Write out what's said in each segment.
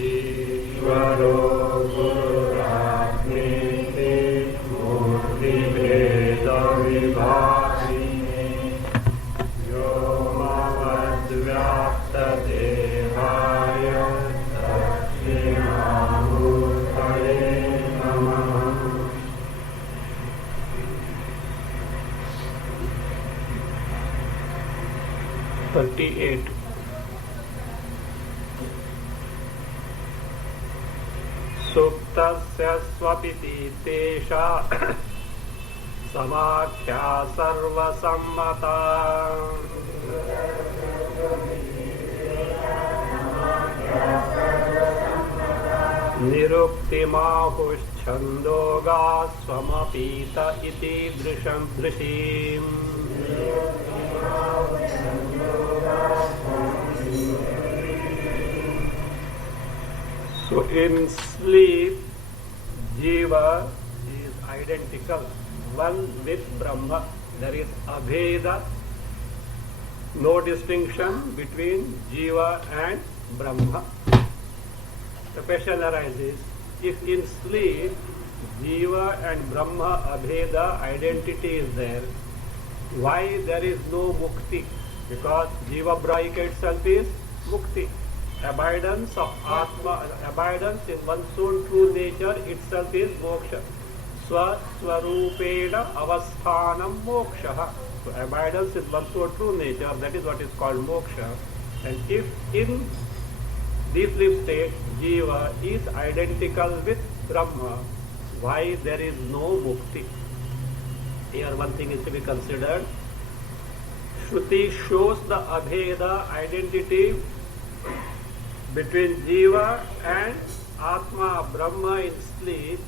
ईश्वरो गुरुरात्मेति मूर्तिभेदविभागिने व्योमवद्व्याप्तदेहाय दक्षिणामूर्तये नमः। 38. सुप्तस्य स्वपिति तेषा समाख्या सर्वसम्मता निरुक्तिमाहुश्छन्दोगा स्वमपीत इति दृशीम्। So in sleep, Jiva is identical, one with Brahma. There is abheda, no distinction between Jiva and Brahma. The question arises, if in sleep, Jiva and Brahma abheda identity is there, why there is no mukti? Because Jiva Brahma itself is mukti. Abidance of Atma, abidance in one's own true nature itself is moksha. Swaswarupena avasthanam moksha. So abidance in one's own true nature, that is what is called moksha. And if in this sleep state, Jiva is identical with Brahma, why there is no mukti? Here one thing is to be considered. Shruti shows the abheda identity between Jiva and Atma, Brahma in sleep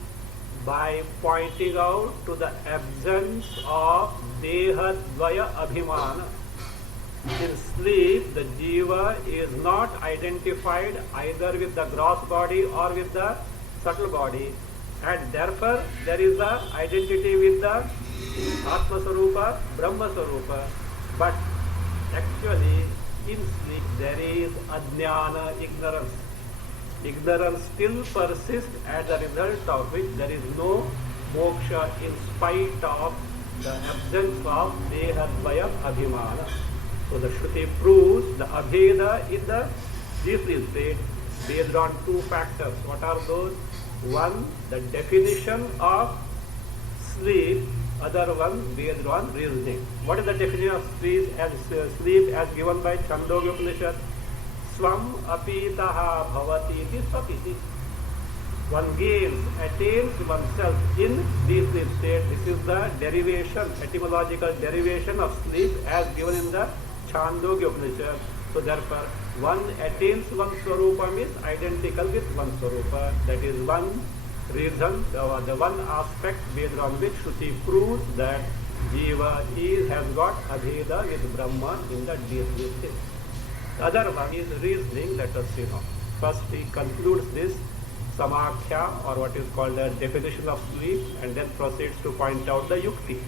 by pointing out to the absence of Deha Dvaya Abhimana. In sleep, the Jiva is not identified either with the gross body or with the subtle body, and therefore there is the identity with the Atma Sarupa, Brahma Sarupa. But actually, in sleep there is ajnana, ignorance. Ignorance still persists, as a result of which there is no moksha in spite of the absence of dehadvaya abhimana. So the Shruti proves the abheda in the deep state based on two factors. What are those? One, the definition of sleep. Other one based on reasoning. What is the definition of sleep as given by Chandogya Upanishad? Swam apitaha bhavati iti swapiti. One attains oneself in this sleep state. This is the derivation, etymological derivation of sleep as given in the Chandogya Upanishad. So therefore, one attains one swarupa means identical with one swarupa. That is one reason, the one aspect based on which Shruti proves that Jiva has got abheda with Brahma in the deep state. The other one is reasoning. Let us see now. First he concludes this Samakhya, or what is called the definition of sleep, and then proceeds to point out the yukti.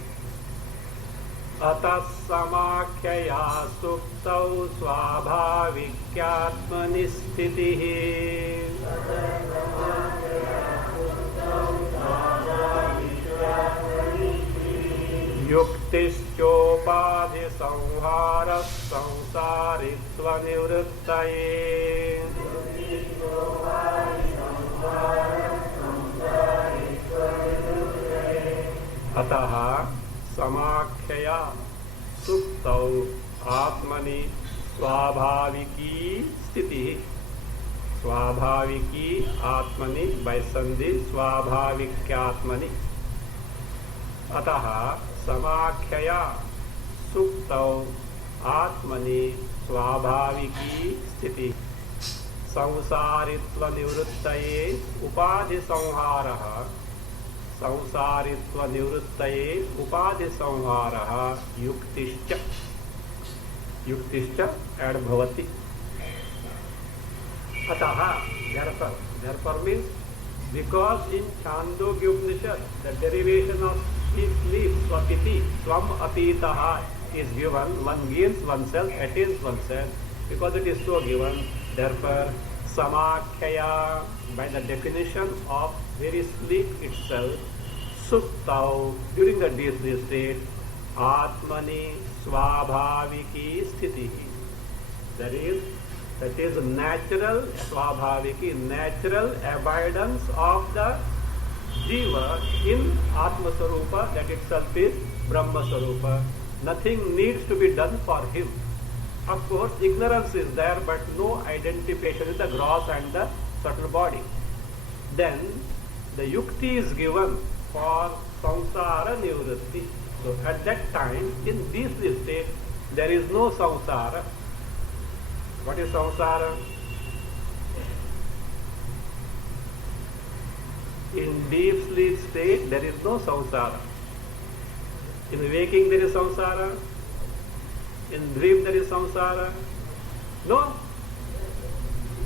Atas samakhyaya suktau swabhavikyatmani sthitihi युक्तिश्चोपाधि संहार संसारित्व निवृत्तये अतः समाख्यया सुप्तौ आत्मनि स्वाभाविकी स्थिति. स्वाभाविकी आत्मनि by संधि स्वाभाविक्यात्मनि. अतः समाख्यया सुप्तौ आत्मनि स्वाभाविकी स्थिति संसारित्व निवृत्तये उपाधि संहारः. संसारित्व निवृत्तये उपाधि संहारः युक्तिश्च. युक्तिश्च ऐड भवति. अतः therefore means because in Chandogya Upanishad the derivation of sleep, swapiti, swam apitaha is given. One gains oneself, attains oneself. because it is so given. Therefore, Samakhyaya, by the definition of very sleep itself, Suktau, during the deep sleep state, Atmani Swabhaviki Sthiti. That is natural, Swabhaviki, natural abidance of the Jiva in Atma Sarupa, that itself is Brahma Sarupa. Nothing needs to be done for him. Of course, ignorance is there, but no identification with the gross and the subtle body. Then, the yukti is given for samsara nivritti. So, at that time, in this state, there is no samsara. What is samsara? In deep sleep state, there is no samsara. In waking, there is samsara. In dream, there is samsara. No.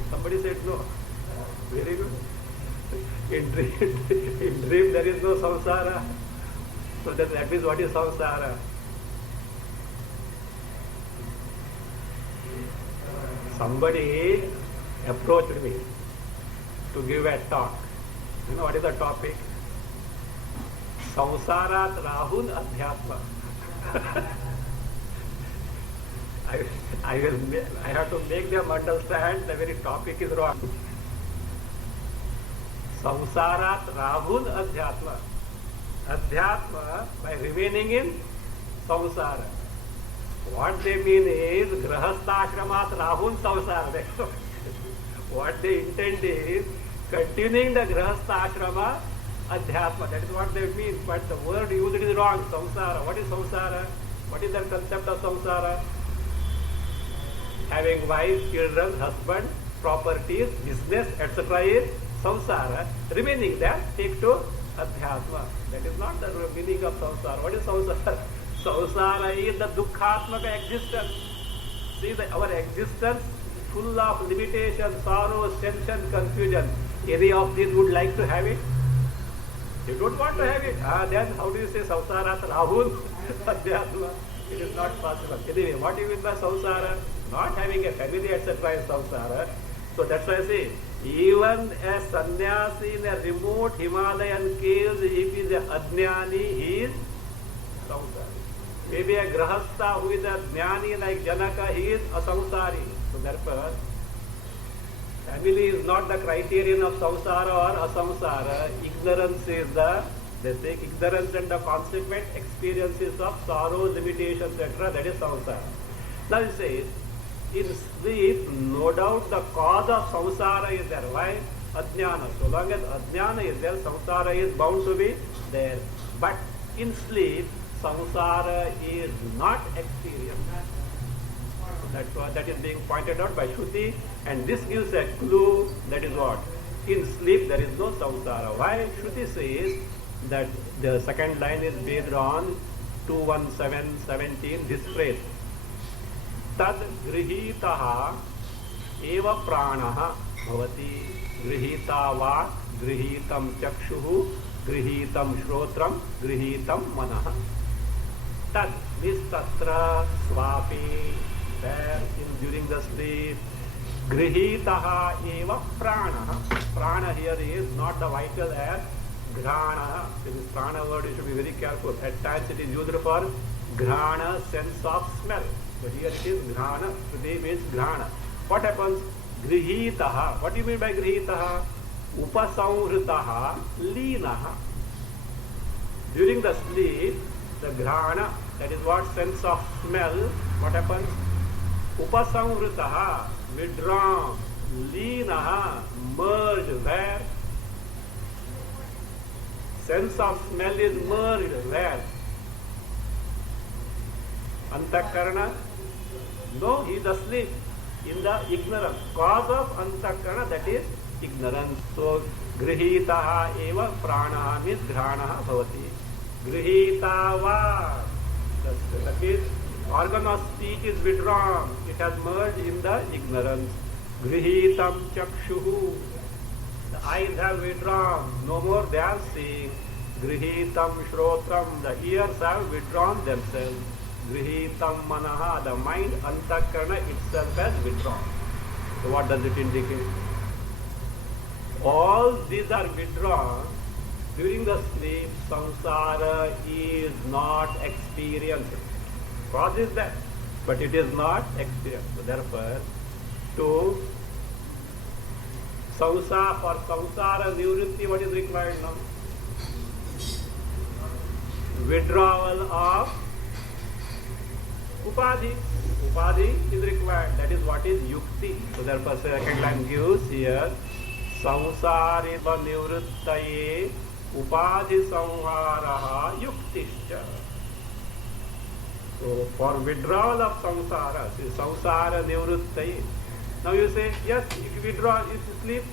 Somebody said no. Very good. In dream there is no samsara. So that means what is samsara? Somebody approached me to give a talk. You know what is the topic? Samsarat Rahul Adhyatma. I have to make them understand the very topic is wrong. Samsarat Rahul Adhyatma. Adhyatma by remaining in samsara. What they mean is grahasthashramat Rahul samsara. What they intend is continuing the grahasthashrama adhyatma. That is what they mean. But the word used is wrong. Samsara. What is samsara? What is the concept of samsara? Having wife, children, husband, properties, business, etc. is samsara. Remaining there, take to adhyatma. That is not the meaning of samsara. What is samsara? Samsara is the dukkhatmaka existence. See, our existence full of limitation, sorrow, tension, confusion. Any of these would like to have it? You don't want to have it. Then how do you say samsara rahul adhyatma? It is not possible. Anyway, what do you mean by samsara? Not having a family, etc. is samsara. So that's why I say, even a sannyasi in a remote Himalayan caves, if he is a ajnani, he is samsari. Maybe a grahastha who is a jnani like Janaka, he is a samsari. So therefore, family is not the criterion of samsara or asamsara. Ignorance is the, they say, ignorance and the consequent experiences of sorrows, limitations, etc. That is samsara. Now he says, in sleep, no doubt the cause of samsara is there. Why? Ajnana. So long as ajnana is there, samsara is bound to be there. But in sleep, samsara is not experienced. That's what that is being pointed out by Shruti, and this gives a clue. That is what? In sleep there is no samsara. Why? Shruti says that the second line is based on 217:17. This phrase. Tad grihitaha eva pranaha bhavati grihita va grihitam chakshuhu grihitam shrotram grihitam manaha. Tad means tatra swapi, there during the sleep. Grihitaha eva pranaha. Prana here is not the vital air. Grana. This prana word you should be very careful. At times it is used for grana, sense of smell. But here it is grana. Today means grana. What happens? Grihitaha. What do you mean by grihitaha? Upasamhritaha linaha. During the sleep, the grana, that is what sense of smell, what happens? Upasamhritaha, withdrawn, linaha, merged, where? Sense of smell is merged, where? Antakarana? No, he is asleep in the ignorance. Cause of antakarana, that is ignorance. So, grihitaha eva pranaha means granaha bhavati. Grihita va, that is organ of speech is withdrawn. It has merged in the ignorance. Grihitam chakshuhu, the eyes have withdrawn. No more they are seeing. Grihitam shrotram, the ears have withdrawn themselves. Grihitam manaha, the mind, antakarana itself has withdrawn. So what does it indicate? All these are withdrawn during the sleep. Samsara is not experienced. Cause is that, but it is not experienced. So therefore, to for samsara nivritti, what is required now? Withdrawal of upadhi. Upadhi is required. That is what is yukti. So therefore, second line gives here samsariva nivrittaye upadhi samharaha yuktischa. So for withdrawal of samsara, see, samsara nivrittaye. Now you say, yes, if you withdraw, if you sleep,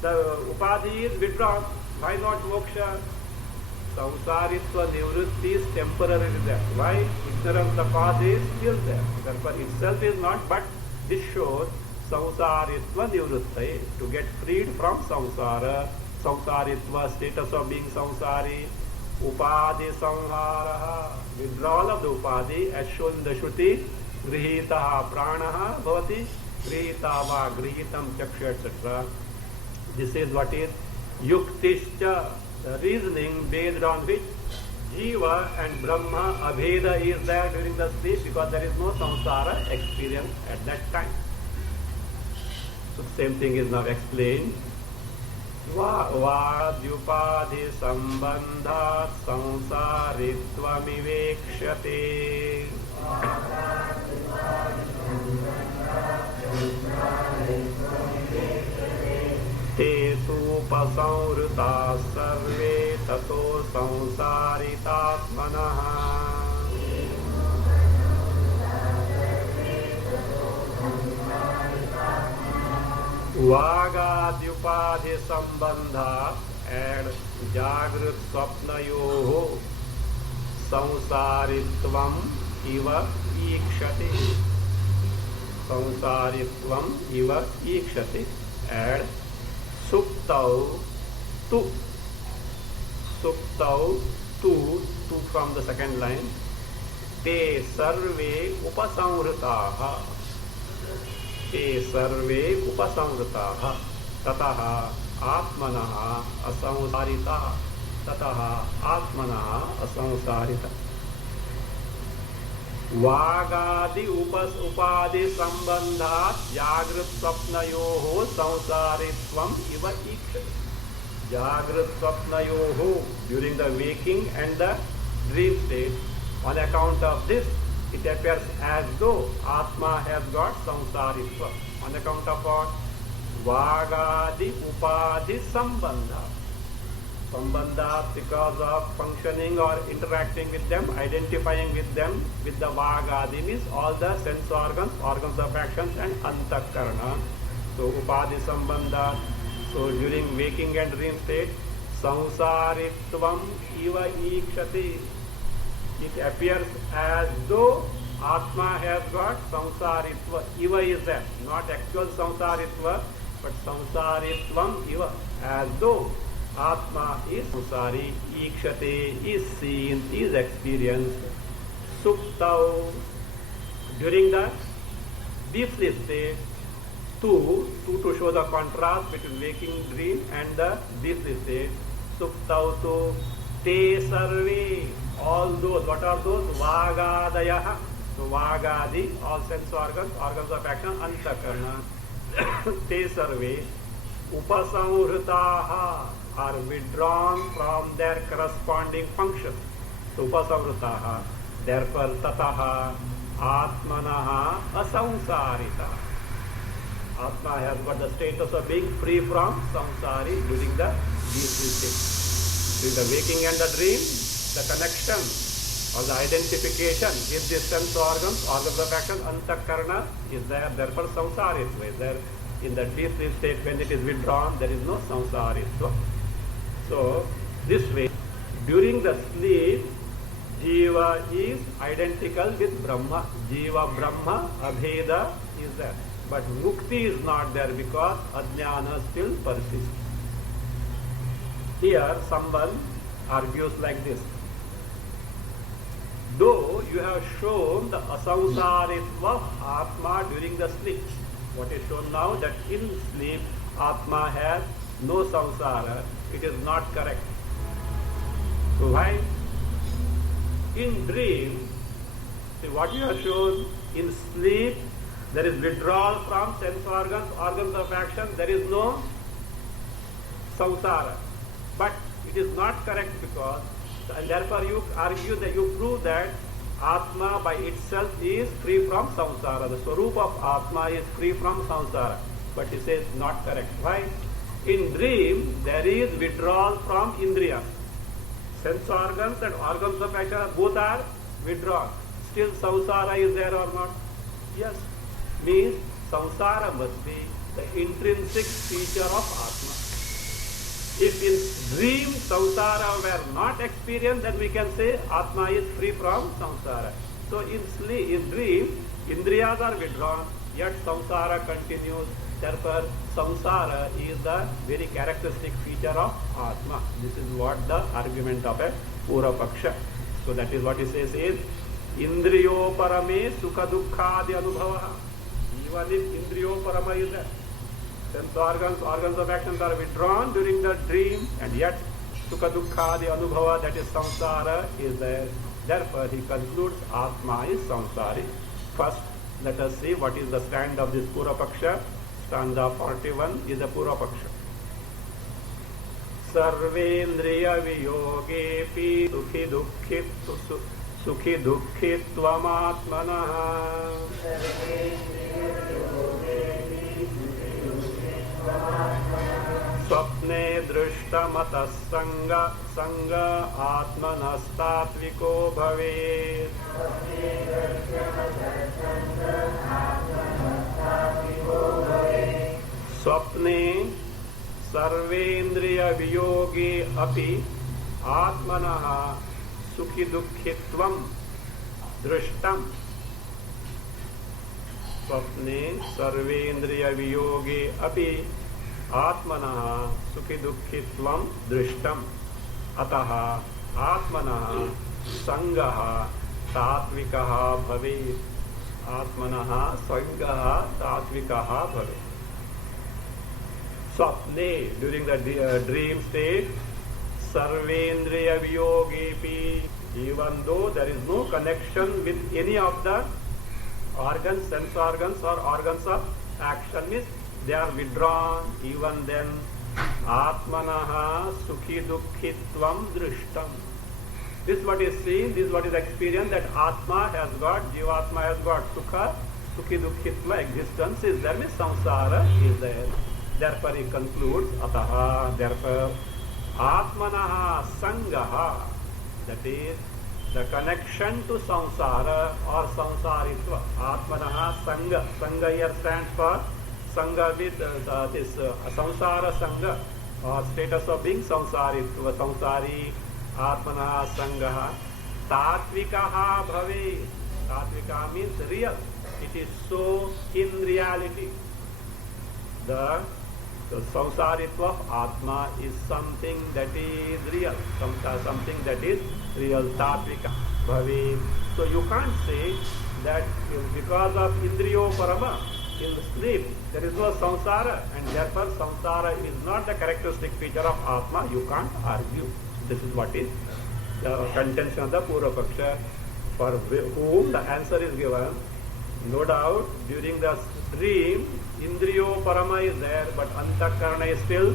the upadhi is withdrawn. Why not moksha? Samsaritva nivritti is temporarily there. Why? Ignorance of cause is still there. Therefore itself is not, but this shows samsaritva nivritti. To get freed from samsara, samsaritva, status of being samsari, upadhi samharaha, withdrawal of the upadhi, as shown in the Shruti, grihitaha pranaha bhavati, grihita va grihitam chaksha, etc. This is what is yuktischa, the reasoning based on which Jiva and Brahma abheda is there during the sleep, because there is no samsara experience at that time. So the same thing is now explained. Vadyupadhi sambandhat samsaritvam ivekshate. Te supasamrita sarve tato samsaritatmanaha. Vagadyupadhi sambandha and jagrat swapnayoho samsaritvam iva ikshate. Samsaritvam iva ikshate. And Suptau tu from the second line. Te sarve upasamritaha. Te sarve upasamritaha. Tataha atmanaha asamsarita. Tataha atmanaha asamsarita. Vagadi upadi sambandhat jagrat swapnayoho samsaritvam iva ikshati. Jagrat swapnayoho, during the waking and the dream state, on account of this, it appears as though Atma has got samsaritva. On account of what? Vagadi upadi sambandha. Sambandha, because of functioning or interacting with them, identifying with them, with the vagadi means all the sense organs, organs of actions and antakarana. So upadhi sambandha. So during waking and dream state, samsaritvam iva ikshati. It appears as though Atma has got samsaritva. Iva is there, not actual samsaritva, but samsaritvam iva, as though Atma is samsari, ikshate is seen, is experienced. Suptau, during the deep sleep state, to show the contrast between waking dream and the deep sleep state. Suptau tu te sarve, all those, what are those? Vagadayaha. So vagadi, all sense organs, organs of action, antakarana. Te sarve upasamvritaha, are withdrawn from their corresponding function. So upasamvritaha. Therefore tataha atmanaha asamsarita. Atma has got the status of being free from samsari during the deep sleep state. During the waking and the dream, the connection or the identification with the sense organs, organs of action, antakarana is there. Therefore samsaritva is there. In the deep sleep state, when it is withdrawn, there is no samsaritva. So this way, during the sleep, Jiva is identical with Brahma. Jiva Brahma abheda is there. But mukti is not there because ajnana still persists. Here someone argues like this. Though you have shown the asamsaritva of Atma during the sleep. What is shown now, that in sleep Atma has no samsara. It is not correct. So why? In dream, see what you have shown, in sleep there is withdrawal from sense organs, organs of action, there is no samsara. But it is not correct because, and therefore you argue that you prove that Atma by itself is free from samsara. The swarup of Atma is free from samsara. But he says not correct. Why? In dream there is withdrawal from indriya. Sense organs and organs of action both are withdrawn. Still samsara is there or not? Yes. Means samsara must be the intrinsic feature of Atma. If in dream samsara were not experienced, then we can say Atma is free from samsara. So in sleep, in dream, indriyas are withdrawn, yet samsara continues. Therefore, samsara is the very characteristic feature of Atma. This is what the argument of a Pura Paksha. So that is what he says is, Indriyo parame sukha dukkhadi anubhava. Even if Indriyo parama is there, sense organs, organs of actions are withdrawn during the dream, and yet sukha dukkhadi anubhava, that is samsara, is there. Therefore, he concludes Atma is samsari. First, let us see what is the stand of this Pura Paksha. Stanza 41 is a Pura Paksha. Sarvendriya viyogepi sukhi dukkhitvam atmanah. Swapne drishtamata sanga atmanastatviko bhavet. Swapne sarvendriya viyoge api atmanah sukhi dukkhitvam drishtam. Swapne sarvendriya viyoge api atmanah sukhi dukkhitvam drishtam. Ataha atmanah sangaha tattvikaha bhavet. Atmanah sangaha tattvikaha bhavet. Swapne, during the dream state, sarvendriya viyogepi, even though there is no connection with any of the organs, sense organs or organs of action, means they are withdrawn, even then atmanaha sukhi dukkhitvam drishtam. This is what is seen, this is what is experienced, that Atma has got, Jivatma has got sukha, sukhi dukkhitva existence is there, means samsara is there. Therefore he concludes, ataha, therefore, atmanaha sangaha, that is the connection to samsara or samsaritva. Atmanaha sanga, sanga here stands for sanga with this samsara sanga, or status of being samsaritva, samsari, atmanaha sangaha, tattvikaha bhave. Tattvika means real. It is so in reality. The samsaritva of Atma is something that is real, something that is real, tattvika bhave. So you can't say that because of indriyo parama, in sleep there is no samsara, and therefore samsara is not the characteristic feature of Atma. You can't argue. This is what is the contention of the Pura Paksha, for whom the answer is given. No doubt, during the dream, Indriyo Parama is there, but Antakarana is still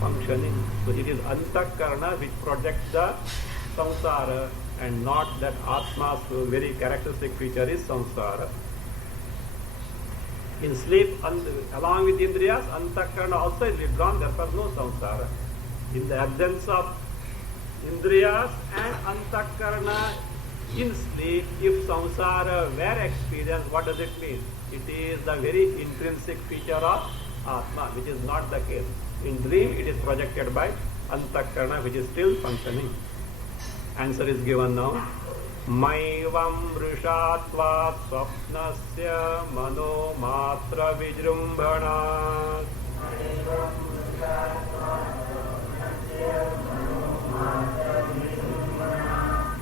functioning. So it is Antakarana which projects the samsara, and not that Atma's very characteristic feature is samsara. In sleep, along with Indriyas, Antakarana also is withdrawn, therefore no samsara. In the absence of Indriyas and Antakarana in sleep, if samsara were experienced, what does it mean? It is the very intrinsic feature of Atma, which is not the case. In dream, it is projected by Antakarana, which is still functioning. Answer is given now. Maivam vrishatvat swapnasya mano matra vijrumbhanat.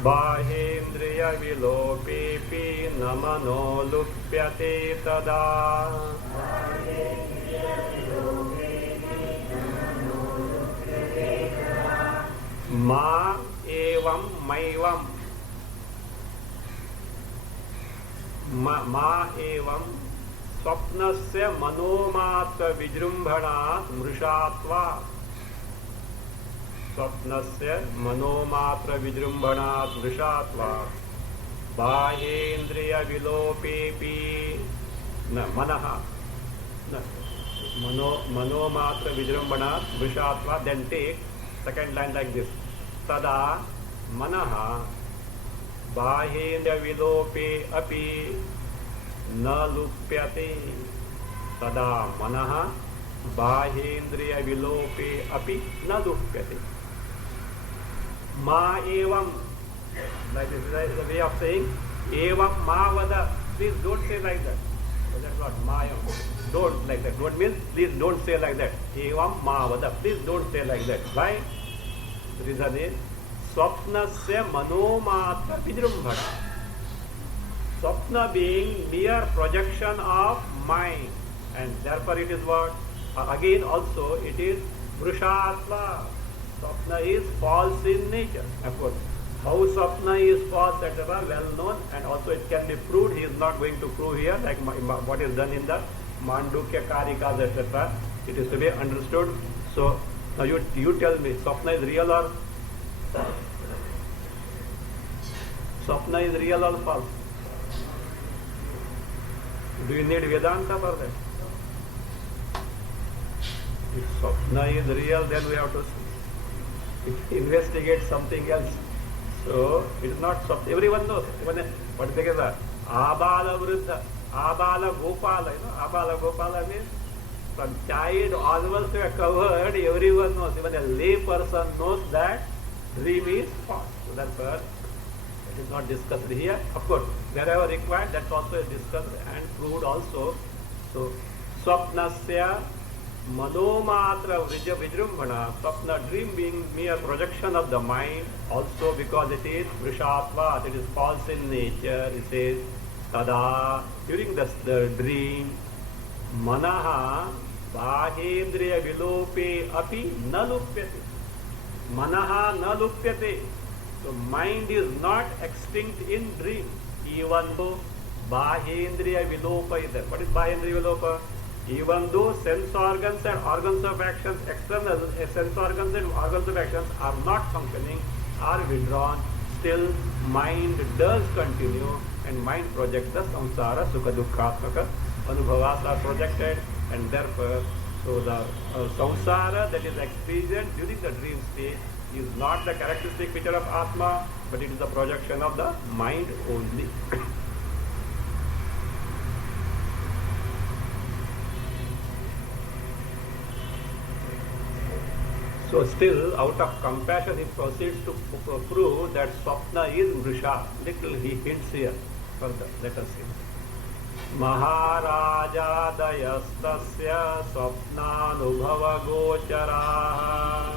Bahendriya विलोपेऽपि न मनो लुप्यते तदा मा एवं मैवं मा एवं स्वप्नस्य मनोमात्र विजृंभणात् मृषात्वात् स्वप्नस्य मनोमात्र विजृंभणात् मृषात्वात् बाह्येन्द्रिय विलोपेऽपि न मनः न मनोमात्र विजृंभणात् मृषात्वात्. Then take second line like this. Tada manah बाह्येन्द्रिय विलोपे अपि न लुप्यते. तदा मनः बाह्येन्द्रिय विलोपे अपि न लुप्यते. मा एवं, like this is the way of saying evam ma vada. Please don't say like that. So that's what ma evam. Don't like that. Don't means please don't say like that. Evam ma vada. Please don't say like that. Why? The reason is swapnasya manomatra vidrumbhana. Swapna being mere projection of mind, and therefore it is what? Again also it is vrushatva. Swapna is false in nature. Of course, how swapna is false, etc., well known, and also it can be proved. He is not going to prove here, like what is done in the Mandukya Karikas, etc. It is to be understood. So now you tell me, swapna is real or swapna is real or false? Do you need Vedanta for that? If swapna is real, then we have to investigate something else. So it is not swapna. Everyone knows. What is it? Abala Vruddha, Abala Gopala. You know, Abala Gopala means from child onwards we are covered. Everyone knows. Even a lay person knows that dream is false. So therefore, it is not discussed here. Of course, wherever required, that also is discussed and proved also. So, swapnasya manomatra vijrumbhana, swapna dream being mere projection of the mind, also because it is vrishatva, it is false in nature. It says, tada, during the dream, manaha bahendriya vilope api na lupyate. Manaha na lupyate. So mind is not extinct in dream, even though bahendriya vilopa is there. What is bahendriya vilopa? Even though sense organs and organs of actions, external sense organs and organs of actions are not functioning, are withdrawn, still mind does continue, and mind projects the samsara, sukha dukkhatmaka anubhavas are projected, and therefore, so the samsara that is experienced during the dream state is not the characteristic feature of Atma, but it is the projection of the mind only. So still, out of compassion, he proceeds to prove that Swapna is Vrisha. Little he hints here further. Let us see. Maharajadayastasya swapnanubhava gocharaha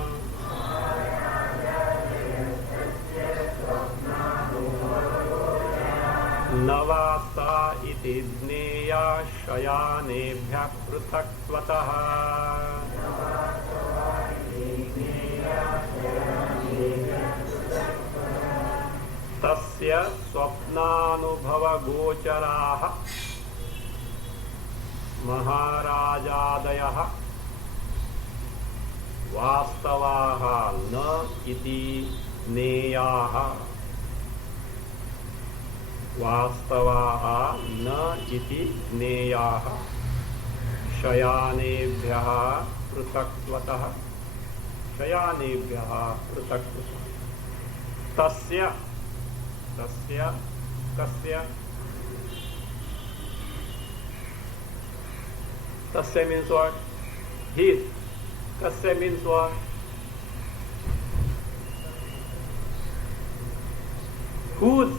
navasa iti jneya shayanebhyah pruthakvatah tasya swapnanubhava gocharaha Maharajadayah vastavaha na iti neyaha vastavaha na iti neyaha shayanebhyaha pruthakvatah shayanebhyaha pruthakvatah tasya kasya Tasya means what? His. Kasya means what? Whose?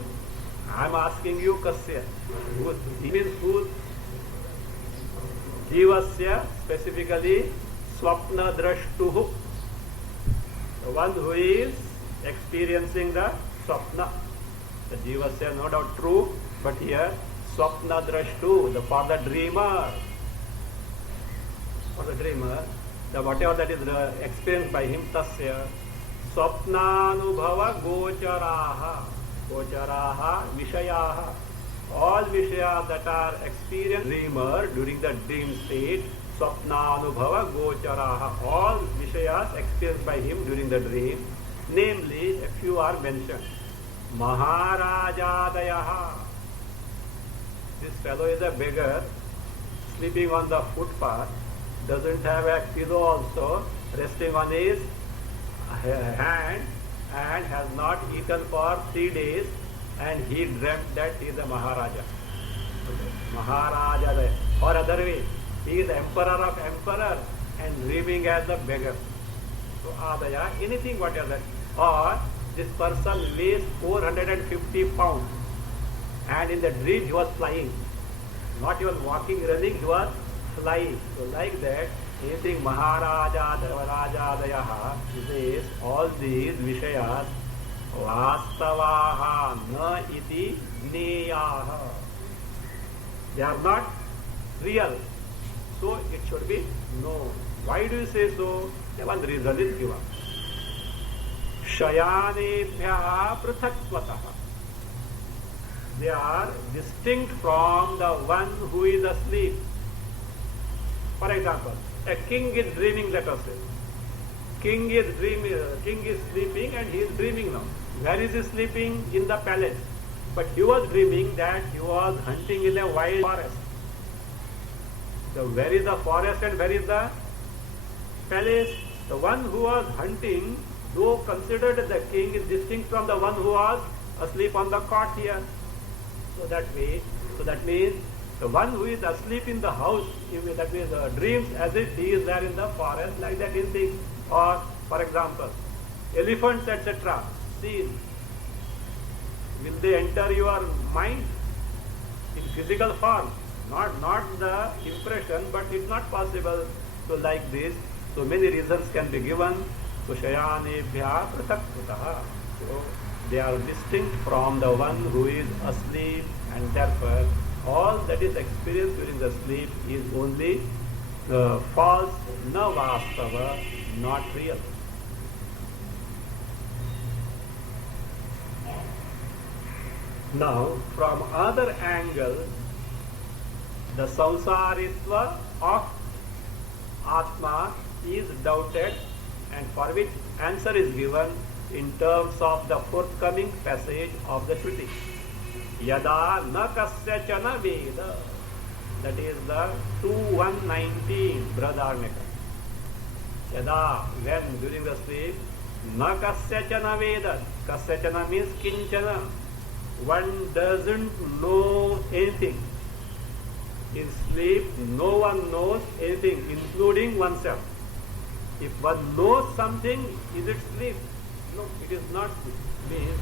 I am asking you Kasya. Whose? He means whose? Jivasya, specifically Swapna Drashtuhu. The one who is experiencing the Swapna. The Jiva says no doubt true, but here Swapna Drashtu, for the dreamer. For the dreamer, whatever that is experienced by him, tasya Swapnanubhava gocharaha. Gocharaha vishayaha. All vishayas that are experienced dreamer during the dream state, Swapnanubhava gocharaha. All vishayas experienced by him during the dream, namely, a few are mentioned. Maharajadayaha. This fellow is a beggar, sleeping on the footpath, doesn't have a pillow also, resting on his hand, and has not eaten for 3 days, and he dreamt that he is a Maharaja. Maharaja, or other way, he is emperor of emperor and dreaming as a beggar. So Adaya, anything whatever. Or this person weighs 450 pounds, and in the dream he was flying. Not even walking, running, he was flying. So like that, anything Maharaja, Raja, says all these Vishayas, Vastavaha na iti neyaha. They are not real. So it should be known. Why do you say so? One reason is given. Shayanebhya prithakvataha. They are distinct from the one who is asleep. For example, a king is dreaming, let us say. King is sleeping and he is dreaming now. Where is he sleeping? In the palace. But he was dreaming that he was hunting in a wild forest. So where is the forest and where is the palace? The one who was hunting, though considered the king, is distinct from the one who was asleep on the cot here. So that means the one who is asleep in the house, that means dreams as if he is there in the forest, like that is the, or for example, elephants, etc. Seen. Will they enter your mind in physical form? Not the impression, but it's not possible. So like this, so many reasons can be given. So shayanebhya prithakvataha. So they are distinct from the one who is asleep, and therefore all that is experienced during the sleep is only false, na vastava, not real. Now, from other angle, the samsaritva of Atma is doubted, and for which answer is given in terms of the forthcoming passage of the Shruti. Yada na kasya chana veda. That is the 2:119 Bradarmika. Yada, when during the sleep, na kasya chana veda. Kasya chana means kinchana. One doesn't know anything. In sleep, no one knows anything, including oneself. If one knows something, is it sleep? No, it is not sleep. Means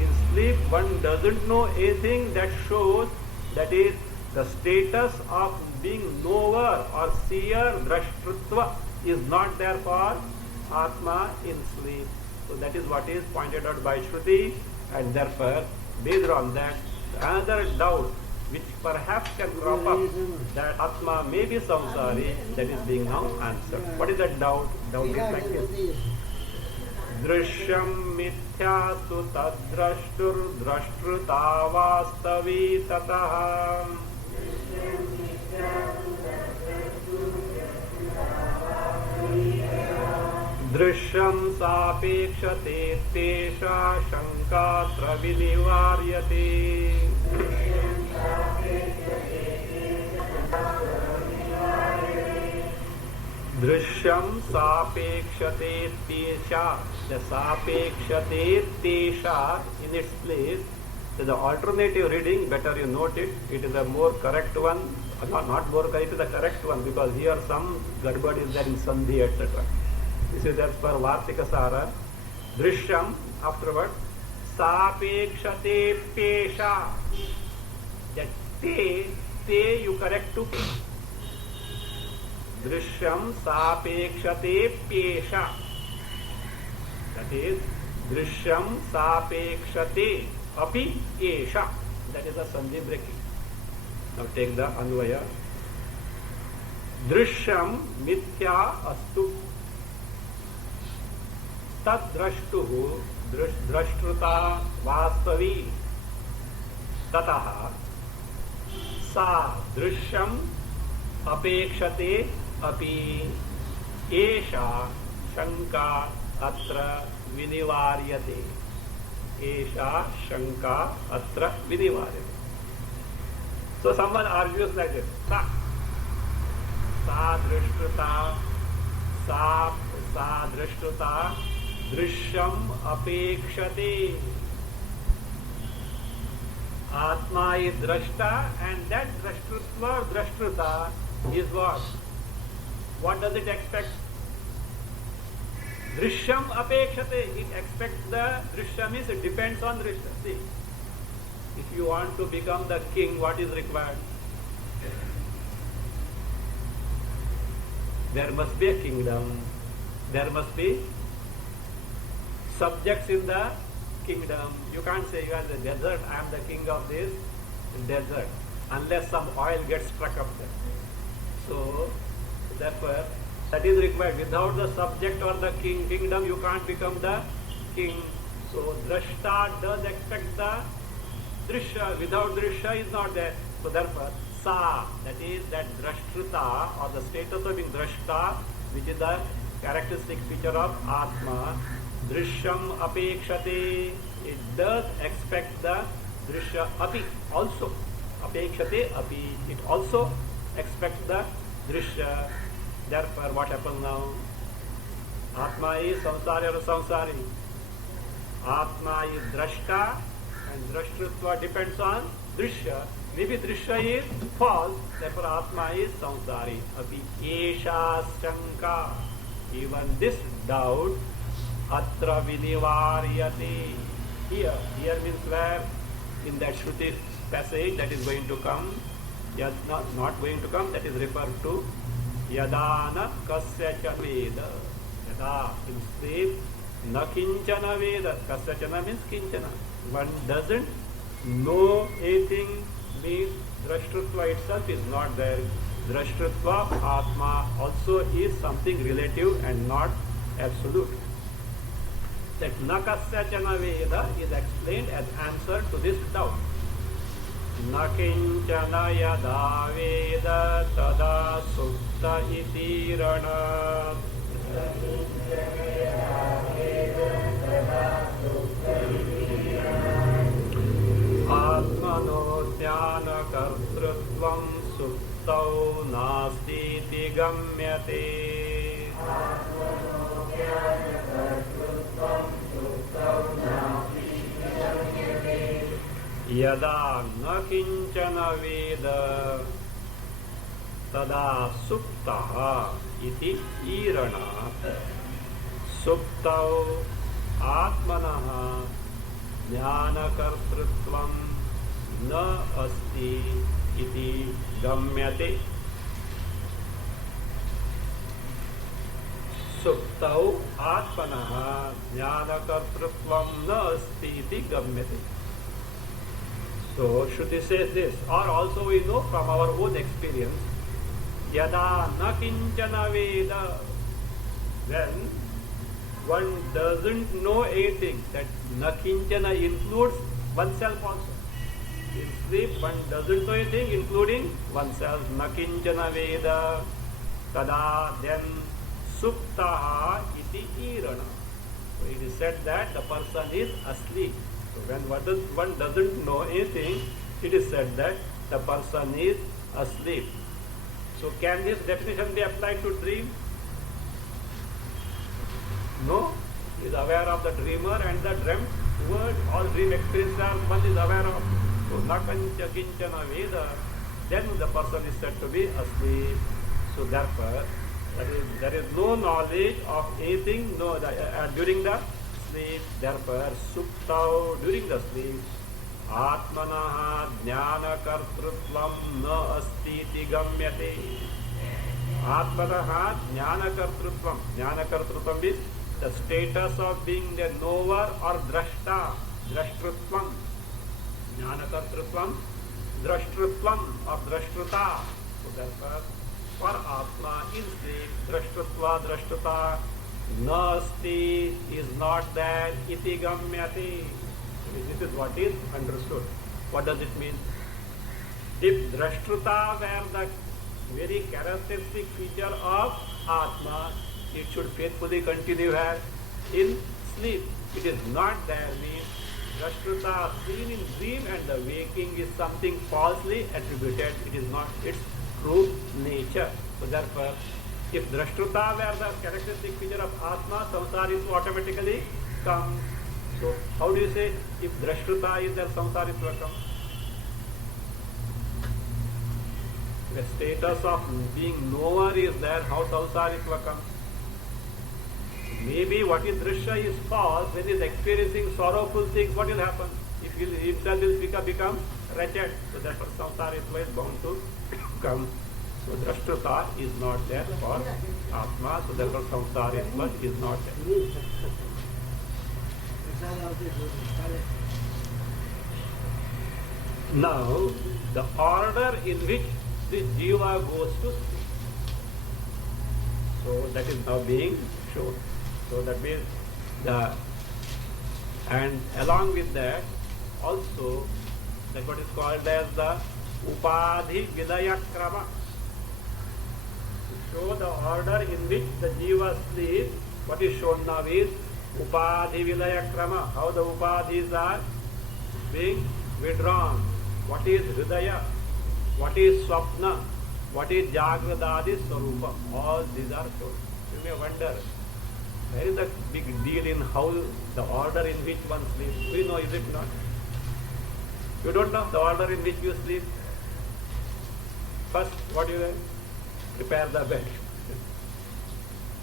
in sleep, one doesn't know anything. That shows that is the status of being knower or seer, drashtrutva, is not there for Atma in sleep. So that is what is pointed out by Shruti, and therefore, based on that, another doubt which perhaps can crop up, that Atma may be samsari, that is being now answered. What is that doubt? Doubt is like this. Drishyam mithyatu taddrashtur drashtruta vastavi tataha. Drishyam sapekshate tesha shankatra vinivaryate. Drishyam sapekshate tesha. The sapekshate tesha in its place. So the alternative reading, better you note it. It is a more correct one. Not more correct, it is the correct one, because here some gadbad is there in sandhi, etc. This is as per Vartika Sara. Drishyam, afterward, sapekshate pesha. That te you correct to pe. Drishyam sapekshate pesha. That is, Drishyam sapekshate. Api esha. That is a sandhi breaking. Now take the anvaya. Drishyam mithya astu. Tad drashtuhu drashtruta vastavi. Tataha sa drishyam apekshate api esha shanka atra vinivaryate. Esha shanka atra vinivaryate. So someone argues like this. Sa drishtuta, sa drishtuta, drishyam apekshate. Atma is drashta, and that drashtrutva, drashtruta is what? What does it expect? Drishyam apekshate. It expects the drishyam is, it depends on drishya. See, if you want to become the king, what is required? There must be a kingdom. There must be subjects in the kingdom. You can't say you are the desert, I am the king of this desert, unless some oil gets struck up there. So, therefore, that is required. Without the subject or the kingdom, you can't become the king. So, drashta does expect the drishya. Without drishya is not there. So, therefore, sa, that is that drashtruta, or the status of being drashta, which is the characteristic feature of Atma, drishyam apekshate. It does expect the drishya api also. Apekshate api. It also expects the drishya. Therefore, what happens now? Atma is samsari or samsari. Atma is drashta, and drashtrutva depends on drishya. Maybe drishya is false, therefore Atma is samsari. Api esha shanka. Even this doubt, atra vinivaryate. Here means where? In that Shruti passage that is going to come, not going to come, that is referred to Yadana kasyacha veda. Yada in sleep, na kinchana veda. Kasyachana means kinchana. One doesn't know anything, means drashtrutva itself is not there. Drashtrutva, Atma also is something relative and not absolute. That na kasyachana veda is explained as answer to this doubt. Na kinchana yada veda tada sukta iti rana. Atmano dhyana kartrutvam suktau nasti iti gamyate. Yada na kinchana veda tada suptaha iti irana. Suptau atmanaha jnana kartrutvam na asti iti gamyate. Suptau atmanaha jnana kartrutvam na asti iti gamyate. So, Shruti says this, or also we know from our own experience, yada na kinchana veda, when one doesn't know anything, that na kinchana includes oneself also. In sleep, one doesn't know anything, including oneself. Na kinchana veda, tada, then suptaha iti irana. So, it is said that the person is asleep. So when one doesn't know anything, it is said that the person is asleep. So can this definition be applied to dream? No. He is aware of the dreamer and the dreamt word. All dream experiences one is aware of. So na kinchana veda, then the person is said to be asleep. So therefore, there is no knowledge of anything during the sleep. Therefore, suptau, during the sleep, atmanaha jnana kartrutvam na asti iti gamyate. Atmanaha jnana kartrutvam. Jnana kartrutvam is the status of being the knower or drashta, drashtrutvam. Jnanakartrutvam, Drashtrutvam or Drashtrata. So therefore, for Atma in sleep, Drashtrutva, Drashtrata, Nasti is not there, iti gamyati. This is what is understood. What does it mean? If Drashtrata were the very characteristic feature of Atma, it should faithfully continue as in sleep. It is not there, means Drashtrata seen in dream and the waking is something falsely attributed. It is not its true nature. So therefore, if Drashtrata were the characteristic feature of Atma, samsaritva automatically comes. So how do you say if Drashtrata is there, samsaritva comes? The status of being knower is there, how samsaritva comes? Maybe what is drishya is false. When he is experiencing sorrowful things, what will happen? If he himself will become wretched, so therefore samsaritva is bound to come. So drashtrata is not there for Atma, so therefore samsaritva is not there. Now, the order in which the jiva goes to sleep. So that is now being shown. So that means and along with that also that what is called as the upadhi vidaya krama. To show the order in which the jiva sleeps, what is shown now is upadhi vidaya krama. How the upadhis are being withdrawn. What is hridaya? What is swapna? What is jagradadi swarupa? All these are shown. You may wonder, where is the big deal in how the order in which one sleeps? We know, is it not? You don't know the order in which you sleep? First, what you do? Prepare the bed.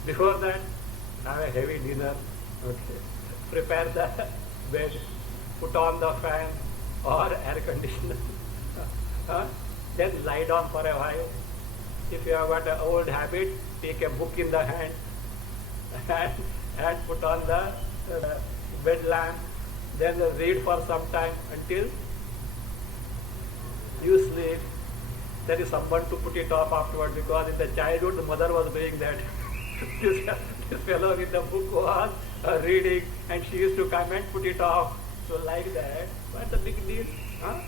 Before that, have a heavy dinner. Okay. Prepare the bed. Put on the fan or air conditioner. Then lie down for a while. If you have got an old habit, take a book in the hand and put on the bed lamp. Then read for some time until you sleep. There is someone to put it off afterward, because in the childhood the mother was doing that. this fellow with the book was reading and she used to come and put it off. So like that, what's the big deal? Now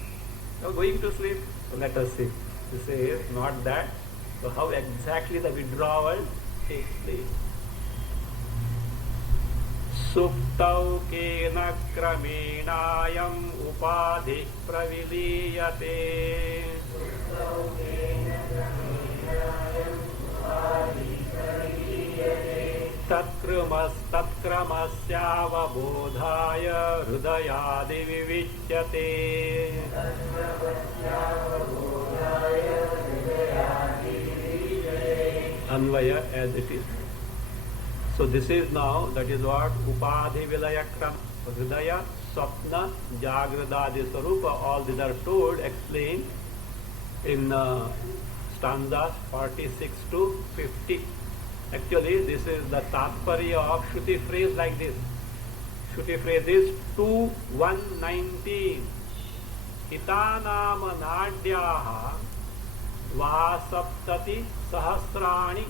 going to sleep. So let us see. This is not that. So how exactly the withdrawal takes place? Suptau kena kraminayam upadhi praviliyate. Tatkramasyaavabodhaya hridayadi vivichyate. Anvaya as it is. So this is now, that is what upadhi vilayakram. Hridaya, swapna, jagradadi sarupa, all these are told, explained in stanzas 46 to 50. Actually, this is the tatparya of Shruti phrase like this. Shruti phrase is 2:119. Hitanama nadyaha vasaptati sahasrani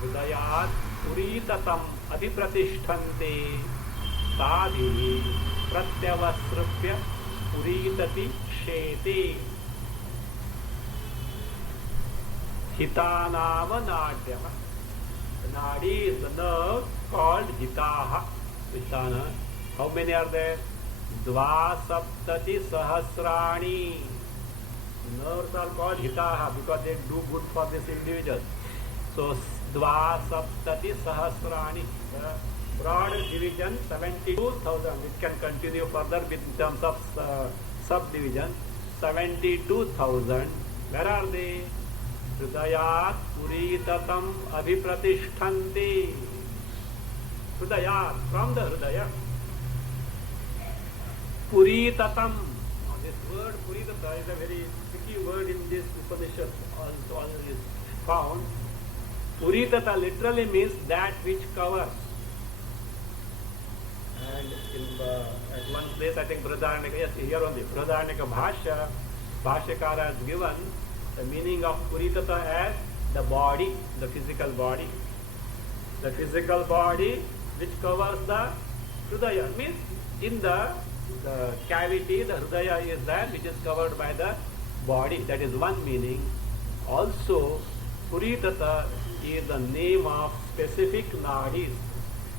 hridayat puritatam adhipratishthante tadhi pratyavasrupya puritati sheti. Hitanama nadyaha. Nadi is the nerve called hitaha. Hitana. How many are there? Dvasaptati sahasrani. Nerves are called hitaha because they do good for this individual. So dvasaptati sahasrani. The broad division 72,000. It can continue further in terms of subdivision. 72,000. Where are they? Hridayat puritatam abhipratishtanti. Hridayat, from the Hridaya. Puritatam. Now this word puritata is a very tricky word in this Upanishad. All is found. Puritata literally means that which covers. And And at one place, I think Brihadaranyaka, yes, here only, Brihadaranyaka Bhashya, Bhashyakara has given the meaning of Puritata as the body, the physical body. The physical body which covers the Hridaya, means in the cavity, the Hridaya is there, which is covered by the body. That is one meaning. Also, Puritata is the name of specific nadis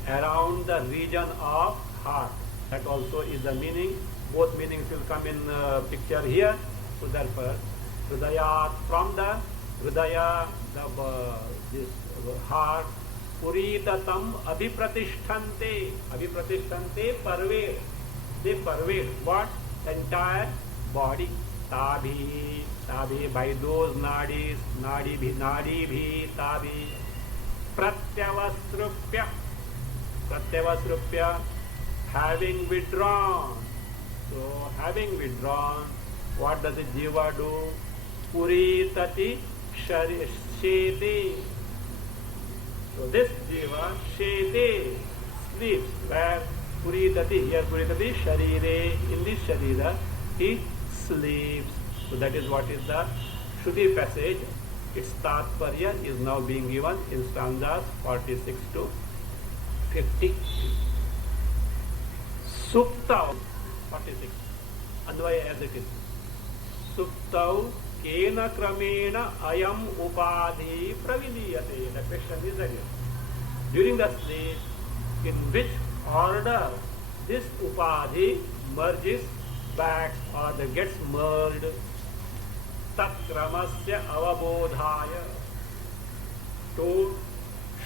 around the region of heart. That also is the meaning. Both meanings will come in picture here. So therefore, Hridaya, from the Hridaya, this heart, Puritatam abhipratishtante. Abhipratishtante pervade. They pervade what? Entire body. Tabhi, by those nadis, nadibhi, tabhi. Pratyavasrupya. Pratyavasrupya, having withdrawn. So, having withdrawn, what does the jiva do? Puritati shede. So, this jiva, shede, sleeps. Where Puritati, here Puritati sharire, in this sharira, he sleeps. So, that is what is the Shuddhi passage. Its Tatparya is now being given in stanzas 46 to 50. Suptau 46. Anvaya as it is. Suptau kena kramena ayam upadhi praviliyate. The question is again. During the sleep, in which order this upadhi merges back or gets merged? Tat kramasya avabodhaya. To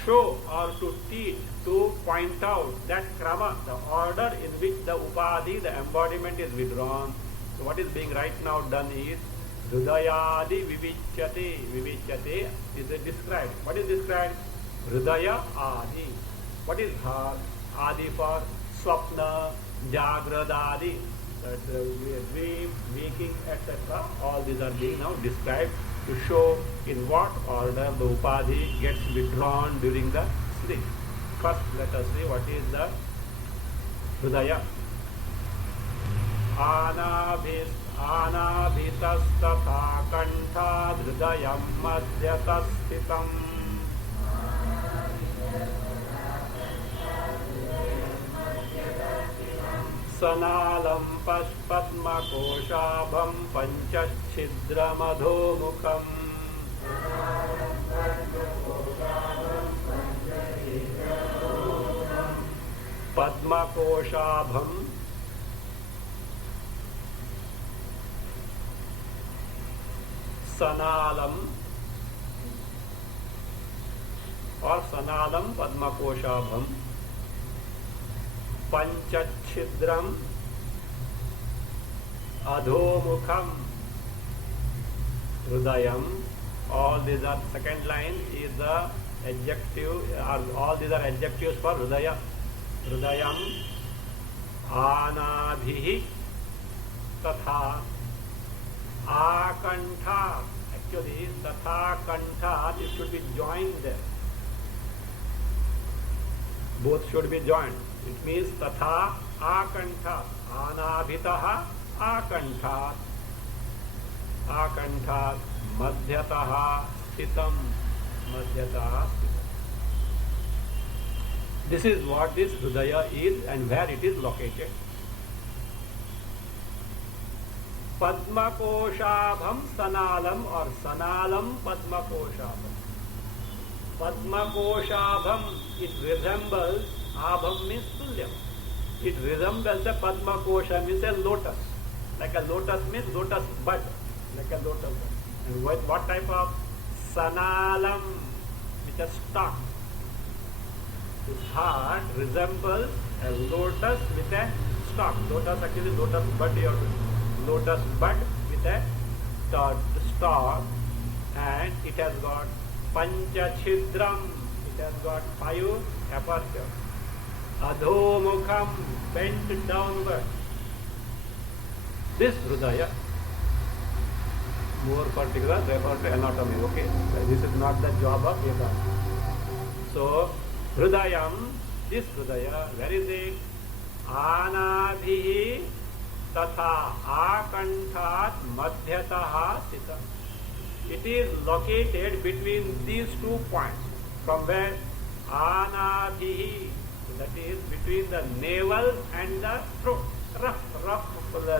show or to teach, to point out that krama, the order in which the upadhi, the embodiment is withdrawn. So what is being right now done is Hridayadi vivichyate. Vivichyate is described. What is described? Hridaya adi. What is adi for? Swapna, jagradadi. Dream, waking, etc. All these are being now described to show in what order the upadhi gets withdrawn during the sleep. First, let us see what is the Hridaya. Anabhitastatha kantha hridayam madhyatasthitham. Sanalam padmakoshabham panchachhidramadhomukam. Padmakoshabham, Sanalam or Sanalam Padmakoshabham, Panchachhidram Adhomukham Hridayam. All these are, second line is the adjective, all these are adjectives for Hridaya. Hridayam Anabhihi Tatha Akantha. Actually, Tatha Kantha, this should be joined there. Both should be joined. It means Tatha Akantha. Anabhitaha Akantha. Akantha Madhyataha Sthitam. Madhyataha Sthitam. This is what this Hridaya is and where it is located. Padmakoshabham Sanalam or Sanalam Padmakoshabham. Padmakoshabham, it resembles, Abham means Tulyam. It resembles a Padmakosha, means a lotus. Like a lotus means lotus bud. Like a lotus bud. And what type of? Sanalam, which is stalk. This heart resembles a lotus with a stalk. Lotus, actually lotus bud here. Lotus bud with a stalk, and it has got panchachhidram, it has got 5 apertures. Adhomukham, bent downward. This Hridaya, more particular, refer to anatomy, okay? This is not the job of Vedanta. So, Hridayam, this Hridaya, where is it? Anabhi tatha akanthat madhyatah sita. It is located between these 2 points. From where? Anabhi, that is between the navel and the throat. Rough,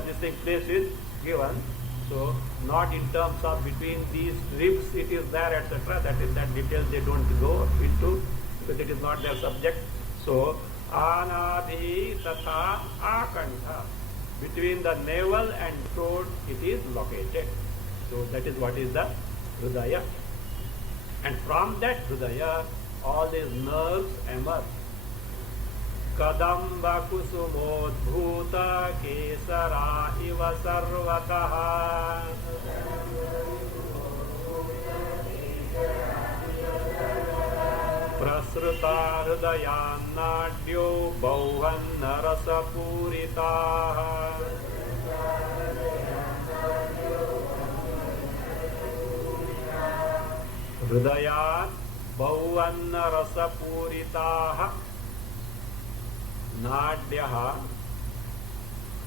this thing place is given. So, not in terms of between these ribs it is there, etc. That details they don't go into because it is not their subject. So, Anabhi tatha akantha. Between the navel and throat it is located. So, that is what is the Hridaya. And from that Hridaya, all these nerves emerge. Kadamba kusumodbhuta kesara iva sarvataha. Prasruta hridayannadyo bauhanna rasapuritaha. Hridayat bauhanna rasapuritaha. Nadyaha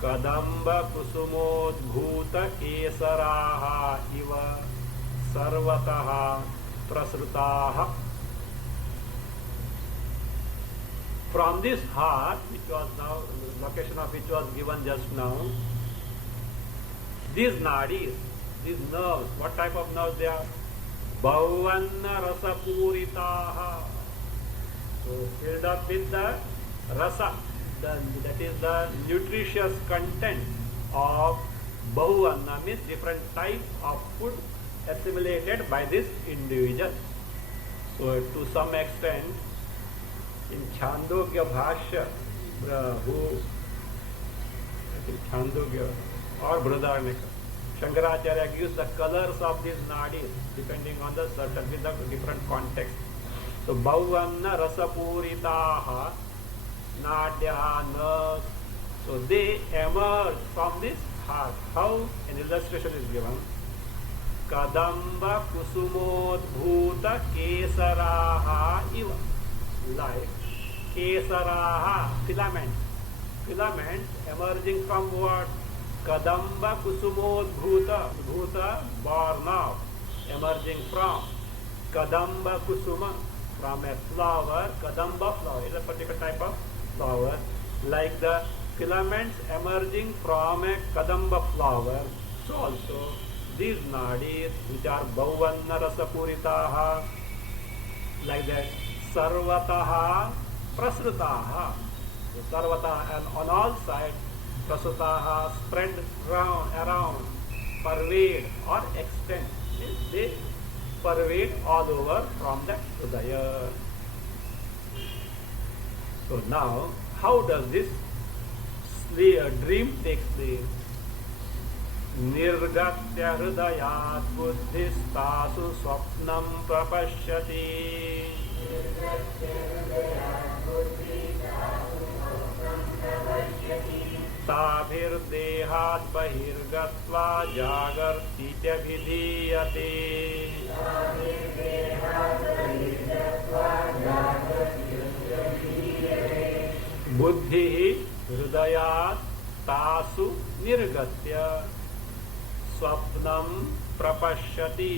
kadamba kusumodbhuta kesaraha iva sarvataha prasrutaha. From this heart, which was now, location of which was given just now, these nadis, these nerves, what type of nerves they are? Bhavanna rasapuritaha. So filled up with the rasa, that is the nutritious content of Bahuvanna, means different types of food assimilated by this individual. So to some extent, in Chandogya Bhashya, who I think Chandogya or Brihadaranyaka, Shankaracharya gives the colors of these nadis depending on the certain with the different context. So Bahuvanna rasapuritaha, nadya, nerves, so they emerge from this heart. How? An illustration is given. Kadamba kusumodbhuta kesaraha iva. Like kesaraha, filaments. Filaments emerging from what? Kadamba kusumodbhuta. Bhuta, born of. Emerging from. Kadamba kusuma, from a flower. Kadamba flower is a particular type of flower, like the filaments emerging from a kadamba flower. So also these nadis, which are Bahuvanna rasapuritaha, like that, sarvataha prasrutaha. So sarvataha, and on all sides, prasrutaha, spread around, pervade or extend. They pervade all over from the Hridaya. So now, how does this dream take place? Nirgatya hridayat buddhistasu swapnam prapashyati. Tabhir dehat bahirgatva jagartitya vidhiyate. Buddhi hridayat tasu nirgatya swapnam prapashyati.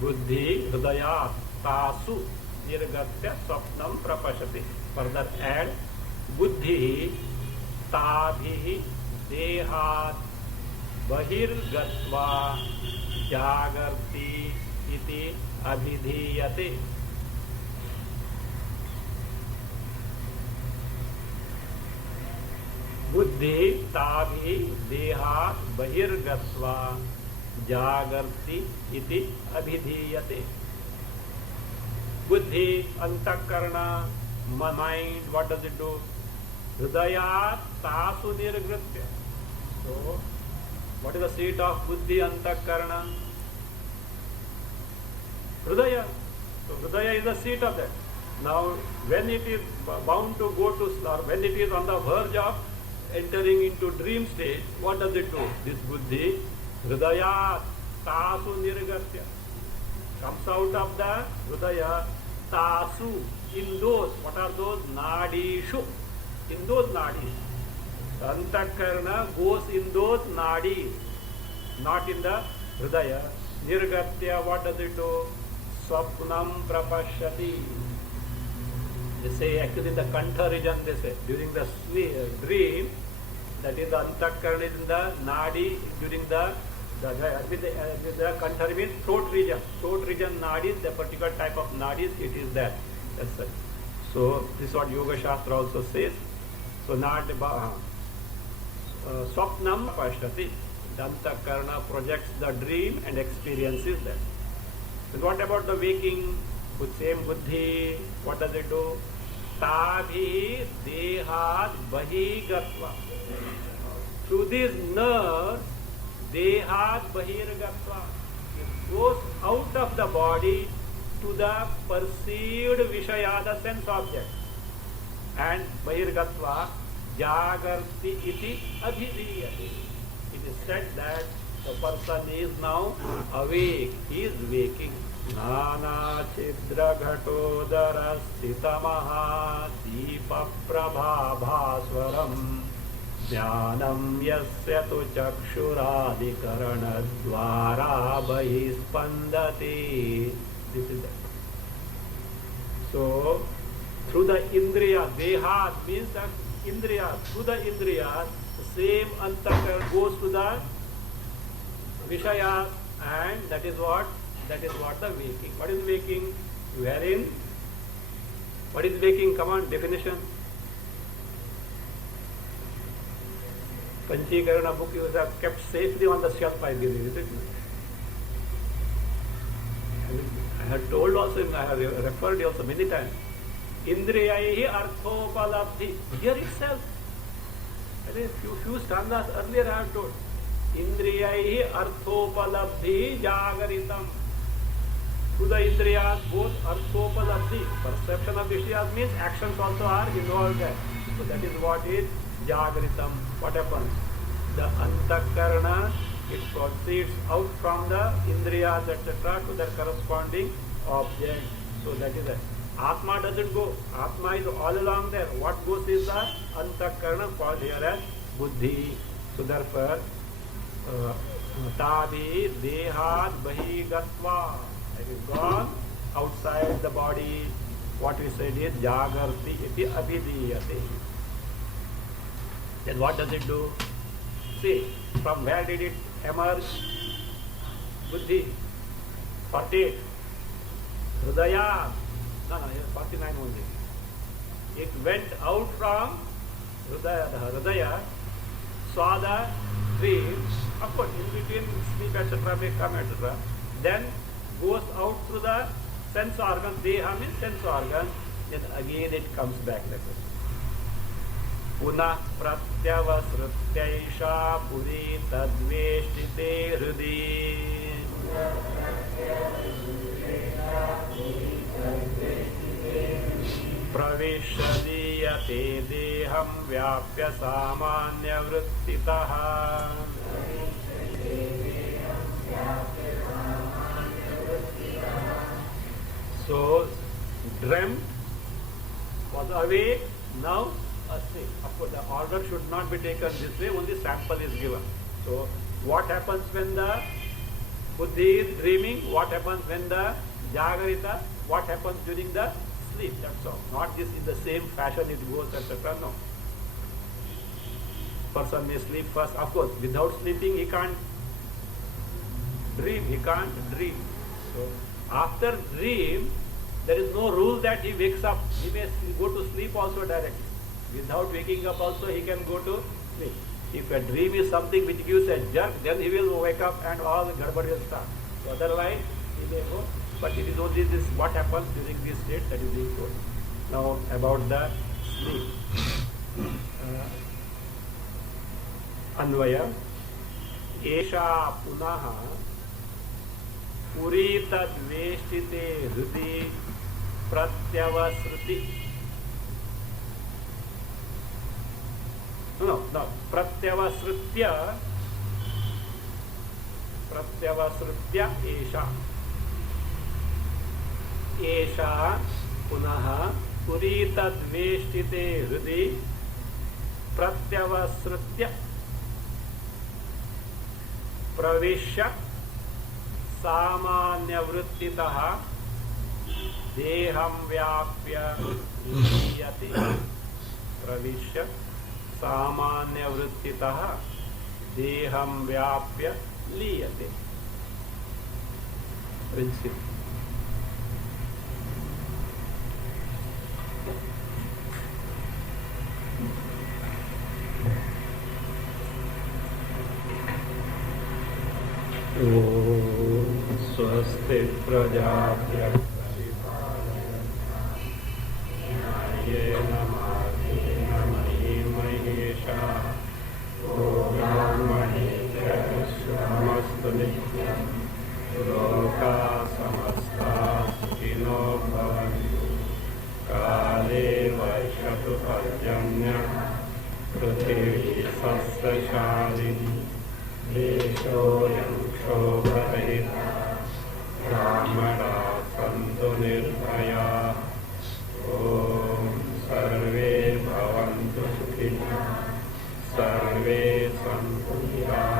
Buddhi hridayat tasu nirgatya swapnam prapashyati. Further add buddhi tabhi dehat bahirgatva jagarti iti abhidhiyate. Buddhi tabhi dehat bahirgatva jagarti iti abhidhiyate. Buddhi, antakarana, mind, what does it do? Hridayat tasu nirgritya. So, what is the seat of buddhi, antakarana? Hridaya. So, Hridaya is the seat of that. Now, when it is bound to go to slur, when it is on the verge of entering into dream stage, what does it do? This buddhi, Hridaya tasu nirgatya, comes out of the Hridaya tasu, in those, what are those? Nadishu. In those nadis. The antakarna goes in those nadis, not in the hridaya. Nirgatya, what does it do? Swapnam prapashyati. They say, actually in the kantha region, they say, during the dream, that is the antakarna is in the nadi, during the kantha means throat region. Throat region nadis, the particular type of nadis, it is there. That's it. So, this is what Yoga Shastra also says. So, Swapnam pashyati. The antakarna projects the dream and experiences that. And what about the waking? With same buddhi, what does it do? Tabhi dehat bahi gatva. Through these nerves, dehat bahir gatva. It goes out of the body to the perceived vishaya, the sense object. And bahir gatva jagarti iti abhidhiyate. It is said that the person is now awake, he is waking. Nana chidra ghatodara sthitamaha deepa prabha bhaswaram jnanam yasya tu chakshuradikarana dvara bahispandati. This is that. So, through the indriya, dehat means that indriya, through the indriya, the same antakar goes to the vishaya, and that is what the waking. What is waking? Wherein? What is waking? Come on, definition. Panchikarana book you have kept safely on the shelf, I believe, is it? I have told also, I have referred also many times. Indriyaihi arthopalabdhi. Here itself. I mean, few stanzas earlier I have told. Indriyaihi arthopalabdhi jagaritam. To the indriyas, both arthopalabdhi, perception of vishayas means actions also are involved there. So that is what is jagaritam. What happens? The antakarna, it proceeds out from the indriyas, etc. to their corresponding object. So that is it. Atma doesn't go. Atma is all along there. What goes is the antakarna, called here as buddhi. So therefore, tavi dehat bahi gatva. It is gone outside the body. What we said is jagarti iti abhidhiyate. Then what does it do? See, from where did it emerge? Buddhi. 48. Hridaya. No, 49 only. It went out from Hridaya. The Hridaya saw the dream. Of course, in between sleep, etc. may come, etc. Then goes out through the sense organ. Deha means sense organ. Then again it comes back like this. Punah pratyavasrutyaisha puri tadveshtite hridi. Pravishadiyate deham vyapya samanya vrittitaha. So, dreamt, was awake, now asleep. Of course, the order should not be taken this way, only sample is given. So, what happens when the buddhi is dreaming? What happens when the jagarita? What happens during the sleep? That's all. Not this in the same fashion it goes, etc. No. Person may sleep first. Of course, without sleeping he can't dream. He can't dream. So, after dream, there is no rule that he wakes up. He may go to sleep also directly. Without waking up also he can go to sleep. If a dream is something which gives a jerk, then he will wake up and all the gadbad will start. So otherwise, he may go. But it is only this what happens during this state that is being told. Now about the sleep. Anvaya. Esha punaha puritad veshtite hridi pratyavasruti. No. Pratyavasrutya esha. Esha पुनः पुरीतद्वेष्टिते हृदि प्रत्यवसृत्य प्रविश्य सामान्यवृत्तितः देहं व्याप्य लीयते। प्रविश्य सामान्यवृत्तितः देहं व्याप्य लीयते। Principal. स्वस्ति प्रजाभ्यः न्याय्येन मार्गेण मयि महिषाः गोब्राह्मणेभ्यः नित्यं लोकाः समस्ताः सुखिनो भवन्तु। काले वर्षतु पर्जन्यः पृथिवी सस्यशालिनी देशोऽयं क्षोभरहितः ब्राह्मणाः सन्तु निर्भयाः। ॐ सर्वे भवन्तु सुखिनः सर्वे सन्तु निरामयाः।